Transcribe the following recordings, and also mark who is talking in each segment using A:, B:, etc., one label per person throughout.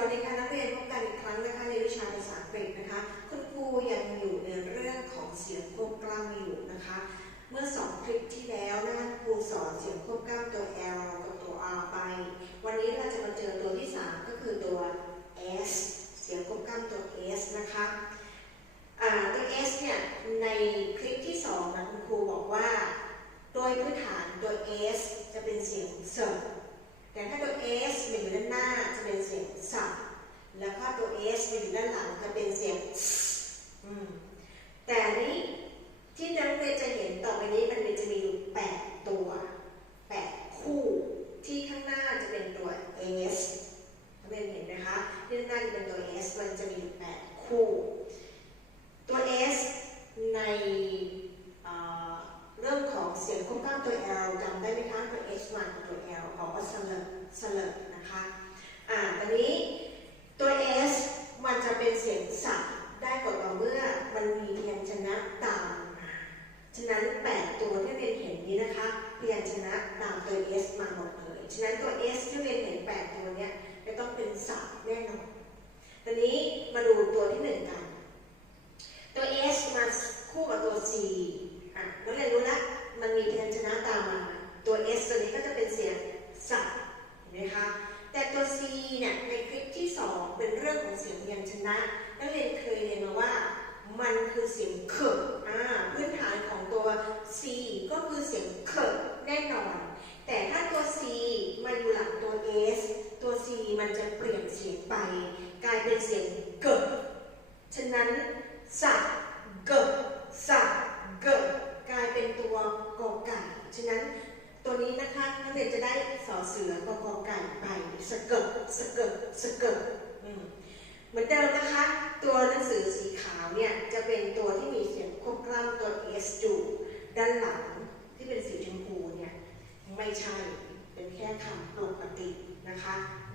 A: วัสดีค่ะนักเรียนพบกันอีกครั้งนะคะในวิชาภาษาอังกฤษนะคะ คุณครูยังอยู่ในเรื่องของเสียงควบกล้ำอยู่นะคะ เมื่อสองคลิปที่แล้วนะคะครูสอนเสียงควบกล้ำตัว L กับตัว R ไป วันนี้เราจะมาเจอตัวที่ 3 ก็คือตัว S เสียงควบกล้ำตัว S นะคะตัว S เนี่ยในคลิปที่2นะคุณครูบอกว่า โดยพื้นฐานตัว S จะเป็นเสียงเสิร์ฟ แต่ถ้าตัว S มันอยู่ด้านหน้าจะเป็นเสียงสับแล้วก็ตัว S มันอยู่ด้านหลังจะเป็นเสียงอืมแต่นนี้ที่นักเรียนจะเห็นต่อไปนี้มันจะมีอยู่แปดตัวแปดคู่ ที่ข้างหน้าจะเป็นตัว S นักเรียนเห็นไหมคะที่ข้างหน้าจะเป็นตัว S มันจะมีอยู่แปดคู่ ตัว S ในเอ่อเรื่องของเสียงควบกล้ำตัว L จำได้ไหมคะตัว H มากับตัว L ออกว่าสลับสลับนะคะอ่าตอนนี้ตัว S มันจะเป็นเสียงสับได้ก่อนเมื่อมันมีพยัญชนะตามมาฉะนั้น 8 ตัวที่เรียนเห็นนี้นะคะพยัญชนะตามตัว S มาหมดเลย ฉะนั้นตัว S ที่เรียนเห็น8ตัวเนี้ยจะต้องเป็นสับแน่นอนตอนนี้มาดูตัวที่หนึ่งกัน ตัว S มาคู่กับตัว C อะนักเรียนรู้ละมันมีพยัญชนะตามมา ตัว S ตัวนี้ก็จะเป็นเสียงสับเห็นไหมคะ แต่ตัว C เนี่ยในคลิปที่ 2 เป็นเรื่องของเสียงพยัญชนะ นักเรียนเคยเรียนมาว่า มันคือเสียงเขิบอ่าพื้นฐานของตัว C ก็คือเสียงเขิบแน่นอน แต่ถ้าตัว C มาอยู่หลังตัว S ตัว C มันจะเปลี่ยนเสียง ไป กลายเป็นเสียงเกิบฉะนั้นสับเกิบสับเกิบกลายเป็นตัวกอไก่ฉะนั้นตัวนี้นะคะนักเรียนจะได้สอเสือกอกอไก่ไปสะเกิบสะเกิบสะเกิบอืมเหมือนเดิมนะคะ ตัวหนังสือสีขาวเนี่ยจะเป็นตัวที่มีเสียงควบกล้ำตัว S อยู่ด้านหลังที่เป็นสีชมพูเนี่ยไม่ใช่เป็นแค่คำปกตินะคะ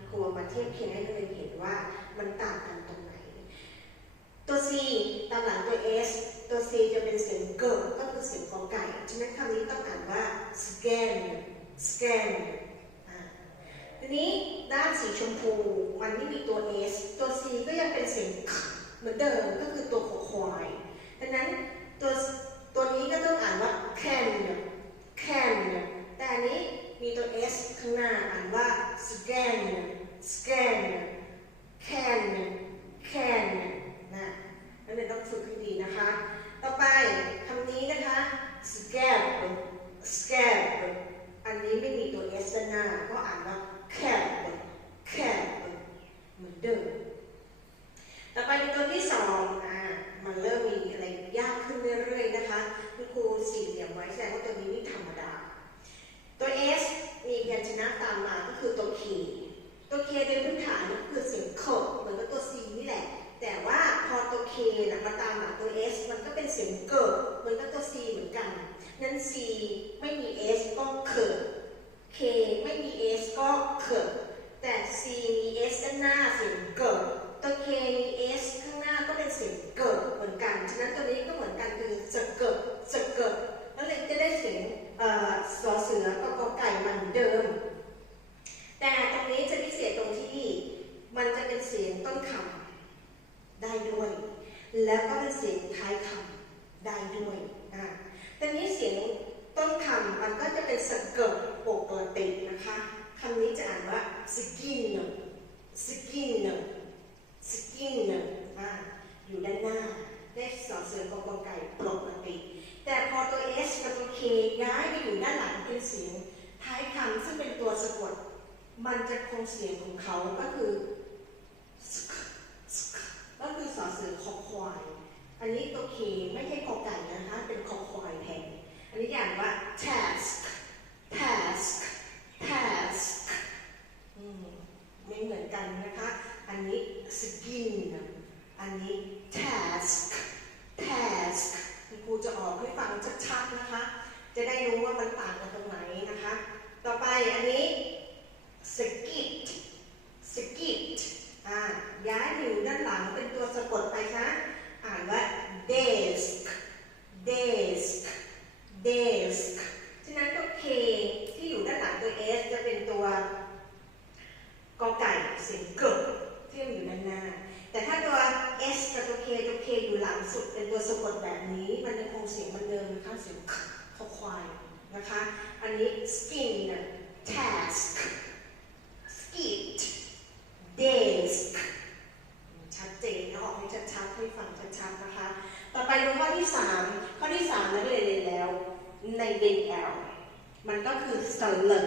A: ครูเอามาเทียบเคียงให้นักเรียนเห็นว่ามันต่างกันตรงไหน ตัว C ตามหลังตัว S ตัว C จะเป็นเสียงเกิดก็คือเสียงกอไก่ฉะนั้นคำนี้ต้องอ่านว่า scan scan ทีนี้ด้านสีชมพูมันไม่มีตัว S ตัว C ก็ยังเป็นเสียงเหมือนเดิมก็คือตัวขอควายดังนั้นตัวตัวนี้ก็ต้องอ่านว่า can can แต่อันนี้มีตัว S ข้างหน้าอ่านว่า scan scan can can นะนั่นเรียต้องฝึกให้ดีนะคะ ต่อไปคำนี้นะคะ scab scab อันนี้ไม่มีตัว s ด้านหน้าก็อ่านว่า cab cab เหมือนเดิม ต่อไปเป็นตัวที่สองอ่ามันเริ่มมีอะไรยากขึ้นเรื่อยๆนะคะคุณครูสี่เหลี่ยมไว้แสดงว่าตัวนี้ไม่ธรรมดา ตัว S มีพยัญชนะตามมาก็คือตัว K ตัว K โดยพื้นฐานก็คือเสียงเขบเหมือนกับตัว C นี่แหละ แต่ว่าพอตัว K นะมาตามหลังตัว S มันก็เป็นเสียงเกิดเหมือนกับตัว C เหมือนกัน นั้น C ไม่มี S ก็เกิด K ไม่มี S ก็เกิดแต่ C มี S ด้านหน้าเสียงเกิดตัว K มี S ข้างหน้าก็เป็นเสียงเกิดเหมือนกัน ฉะนั้นตัวนี้ก็เหมือนกันคือสะเกิดสะเกิดแล้วเลยจะได้เสียงเอ่อสอเสือกับกอไก่เหมือนเดิม แต่ตรงนี้จะพิเศษตรงที่มันจะเป็นเสียงต้นคำได้ด้วย แล้วก็เป็นเสียงท้ายคำได้ด้วยอะแต่นี้เสียงต้นคำมันก็ จะเกิดปกตินะคะคำนี้จะอ่านว่า skin skin skin อะอยู่ด้านหน้าได้สอเสือกอกไก่ปกติ แต่พอตัว S กับตัว K ย้ายไปอยู่ด้านหลังเป็นเสียงท้ายคำซึ่งเป็นตัวสะกด มันจะคงเสียงของเขาก็คือสกสกก็คือสอเสือคอควาย อันนี้ตัว K ไม่ใช่กอไก่นะคะ เป็นคอควายแทน อันนี้อย่างว่า task task task อืมไม่เหมือนกันนะคะ อันนี้ skin อันนี้ task task คุณครูจะออกให้ฟังชัดๆนะคะ จะได้รู้ว่ามันต่างกันตรงไหนนะคะ ต่อไปอันนี้ skit skit อ่าย้ายอยู่ด้านหลังเป็นตัวสะกดไปนะอ่านว่า desk desk desk ฉะนั้นตัว K ที่อยู่ด้านหลังตัว S จะเป็นตัวกอไก่เสียงเกิดที่ ด้านหน้า แต่ถ้าตัว S กับตัว K ตัว K อยู่หลังสุดเป็นตัวสะกดแบบนี้ มันยังคงเสียงเหมันเดิมนะคะเสียงคอควายนะคะ อันนี้ skin task skit desk ชัดเจนนะออกให้ชัดๆให้ฟังชัดๆ นะคะ ต่อไปดูข้อที่ 3 ข้อที่ 3 นักเรียนเรียนแล้วในเบน L มันก็คือ s l u r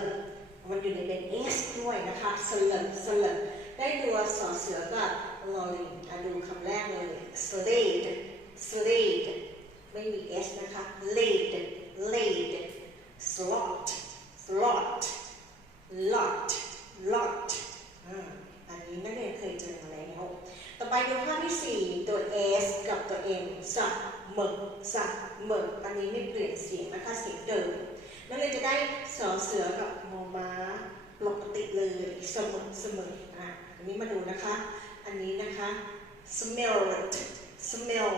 A: มันอยู่ในเบน S ด้วยนะคะ s l u r s l u r ได้ตัวสอเสือกับลอลิงดูคำแรกเลย slade slade ไม่มี S นะคะ laid laid slot lot lot อ่าอันนี้นักเรียนเคยเจอมาแล้ว ต่อไปดูข้อที่ 4 ตัว S กับตัว M สั กหมึกสักหมึกอันนี้ไม่เปลี่ยนเสียงนะคะเสียงเดิมนักเรียนจะได้สอเสือกับมอม้าปกติเลยเสมอเสมออะอันนี้มาดูนะคะ อันนี้นะคะ smell smell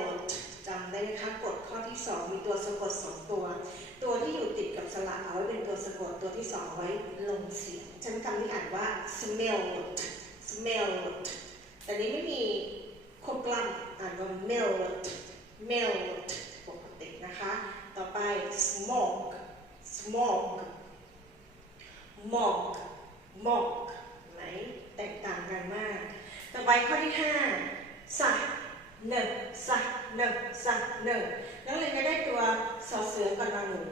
A: จำได้ไหมคะกฎข้อที่ 2 มีตัวสะกดสองตัว ตัวที่อยู่ติดกับสระเอาไว้เป็นตัวสะกดตัวที่สองไว้ลงเสียงฉันคำนี้อ่านว่า smell smell แต่นี้ไม่มีควบกล้ำอ่านว่า melt melt ปกตินะคะ ต่อไป smoke smoke mock mock ไหนแตกต่างกันมาก ต่อไปข้อที่5สักหนึ่งสักหนึ่งสักหนึ่งแล้วเลยจะได้ตัวสอเสือกับนหนู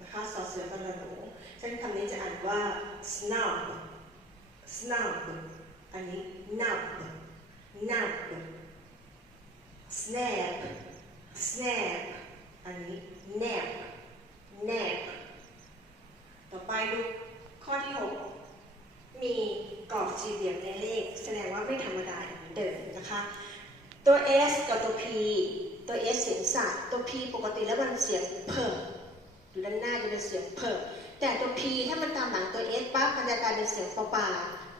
A: นะคะสอเสือกับนหนูเช่นคำนี้จะอ่านว่า snub snub อันนี้ nub nub snap snap อันนี้ nap nap ต่อไปดูข้อที่ 6 มีกรอบสี่เหลี่ยมในเลข แสดงว่าไม่ธรรมดาเหมือนเดิมนะคะ ตัว S กับตัว P ตัว S เสียงสัตว์ตัว P ปกติแล้วมันเสียงเพิ่มอยู่ด้านหน้าจะเป็นเสียงเพิ่มแต่ตัว P ถ้ามันตามหลังตัว S ปั๊บมันจะกลายเป็นเสียงปอปา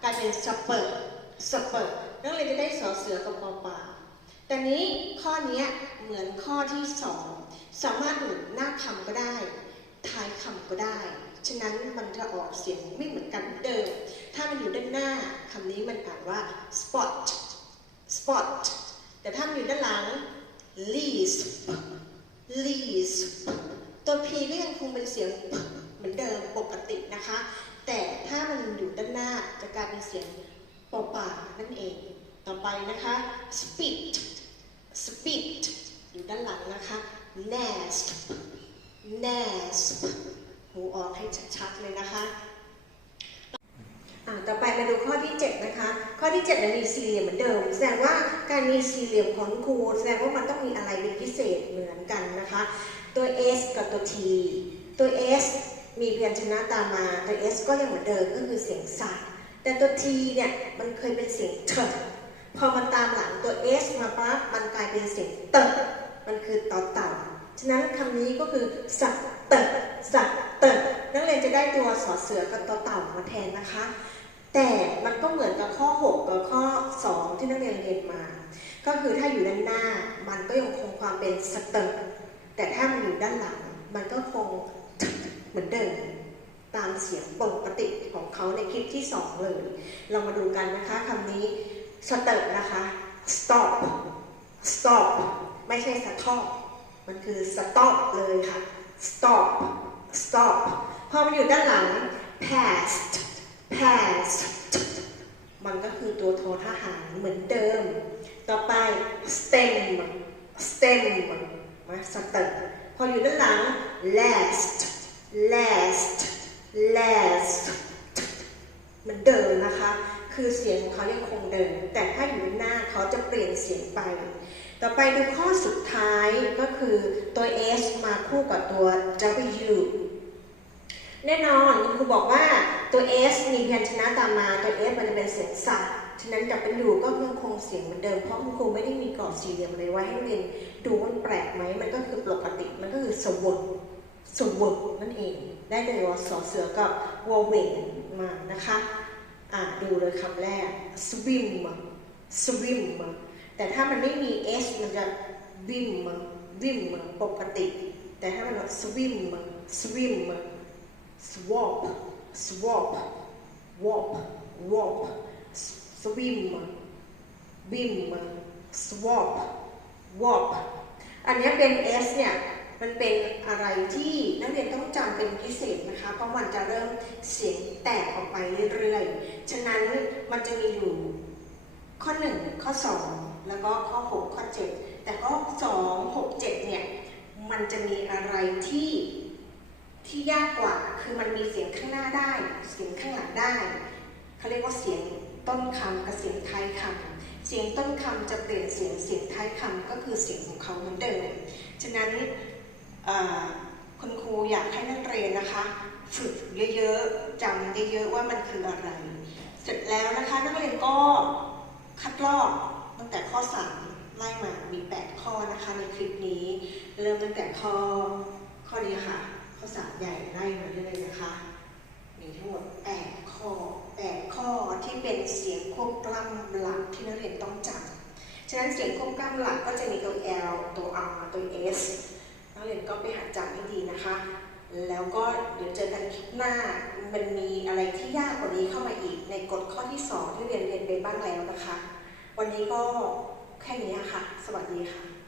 A: กลายเป็นสเปิร์สเปิร์นักเรียนจะได้สอเสือกับปอปา แต่นี้ข้อนี้เหมือนข้อที่สองสามารถอยู่หน้าคำก็ได้ท้ายคำก็ได้ ฉะนั้นมันจะออกเสียงไม่เหมือนกันเดิม ถ้ามันอยู่ด้านหน้าคำนี้มันอ่านว่า spot spot แต่ถ้ามันอยู่ด้านหลัง lisp lisp ตัว p ก็ยังคงเป็นเสียงเหมือนเดิมปกตินะคะ แต่ถ้ามันอยู่ด้านหน้าจะกลายเป็นเสียงเปล่าๆนั่นเอง ต่อไปนะคะ spit ด้านหลังนะคะ nest nest หูออกให้ชัดๆเลยนะคะอ่าต่อไปมาดูข้อที่ 7 นะคะ ข้อที่7มันมีสี่เหลี่ยมเหมือนเดิม แสดงว่าการมีสี่เหลี่ยมของครูแสดงว่ามันต้องมีอะไรเป็นพิเศษเหมือนกันนะคะ ตัว S กับตัว T ตัว S มีพยัญชนะตามมา ตัว S ก็ยังเหมือนเดิมก็คือเสียงสัตว์แต่ตัว T เนี่ยมันเคยเป็นเสียงเถดพอมันตามหลังตัว S มาปั๊บมันกลายเป็นเสียงเติร์ด มันคือต่อเต่า ฉะนั้นคำนี้ก็คือสัตว์เตดสัตว์เตดนักเรียนจะได้ตัวสอเสือกับต่อเต่ามาแทนนะคะ แต่มันก็เหมือนกับข้อ 6 กับข้อ 2 ที่นักเรียนเรียนมา ก็คือถ้าอยู่ด้านหน้า มันก็ยังคงความเป็นสเติร์แต่ถ้ามันอยู่ด้านหลัง มันก็คงเหมือนเดิมตามเสียงปกติของเขาในคลิปที่ 2 เลย เรามาดูกันนะคะคำนี้สเติร์นะคะ stop stop ไม่ใช่ stop มันคือ stop เลยค่ะ stop stop พอมันอยู่ด้านหลัง past past มันก็คือตัวโททหารเหมือนเดิม ต่อไป stem stem มาสเตอร์พออยู่ด้านหลัง last last last เหมือนเดิมนะคะ คือเสียงของเขายังคงเดิม แต่ถ้าอยู่ด้านหน้าเขาจะเปลี่ยนเสียงไป ต่อไปดูข้อสุดท้ายก็คือตัว S มาคู่กับตัว W แน่นอนคุณครูบอกว่าตัว S มีพยัญชนะตามมาตัว S มันจะเป็นเสียงสัตว์ฉะนั้นจะเป็นอยู่ก็ยังคงเสียงเหมือนเดิมเพราะคุณครูไม่ได้มีกรอบสี่เหลี่ยมเลยไว้ให้เรียนดูมันแปลกไหมมันก็คือปกติมันก็คือสวดสวดนั่นเอง ได้เลยว่าสอเสือกับวอลเวนมานะคะอ่าดูเลยคำแรก swim swim แต่ถ้ามันไม่มี s มันจะ wim wim ปกติ แต่ถ้ามันแบบ swim swim swap swap wop wop swim bim swap wop อันนี้เป็น s เนี่ยมันเป็นอะไรที่นักเรียนต้องจำเป็นพิเศษนะคะ เพราะมันจะเริ่มเสียงแตกออกไปเรื่อยๆ ฉะนั้นมันจะมีอยู่ข้อ 1 ข้อ 2 แล้วก็ข้อ 6 ข้อ 7 แต่ข้อ 2 6 7 เนี่ย มันจะมีอะไรที่ที่ยากกว่า คือมันมีเสียงข้างหน้าได้ เสียงข้างหลังได้ เขาเรียกว่าเสียงต้นคำกับเสียงท้ายคำ เสียงต้นคำจะเปลี่ยนเสียง เสียงท้ายคำก็คือเสียงของเขาเหมือนเดิม ฉะนั้นคุณครูอยากให้นักเรียนนะคะ ฝึกเยอะๆจำเยอะๆว่ามันคืออะไร เสร็จแล้วนะคะนักเรียนก็คัดลอก แต่ข้อ 3 ไล่มามี 8 ข้อนะคะในคลิปนี้ เริ่มตั้งแต่ข้อข้อนี้ค่ะ ข้อ 3 ใหญ่ไล่มาเรื่อยๆนะคะ มีทั้งหมด 8 ข้อ 8 ข้อที่เป็นเสียงควบกล้ำหลักที่นักเรียนต้องจำฉะนั้นเสียงควบกล้ำหลักก็จะมีตัว L ตัว R ตัว S นักเรียนก็ไปหัดจำให้ดีนะคะ แล้วก็เดี๋ยวเจอกันคลิปหน้า มันมีอะไรที่ยากกว่านี้เข้ามาอีกในกฎข้อที่ 2 ที่เรียนเรียนไปบ้างแล้วนะคะ วันนี้ก็แค่นี้ค่ะ สวัสดีค่ะ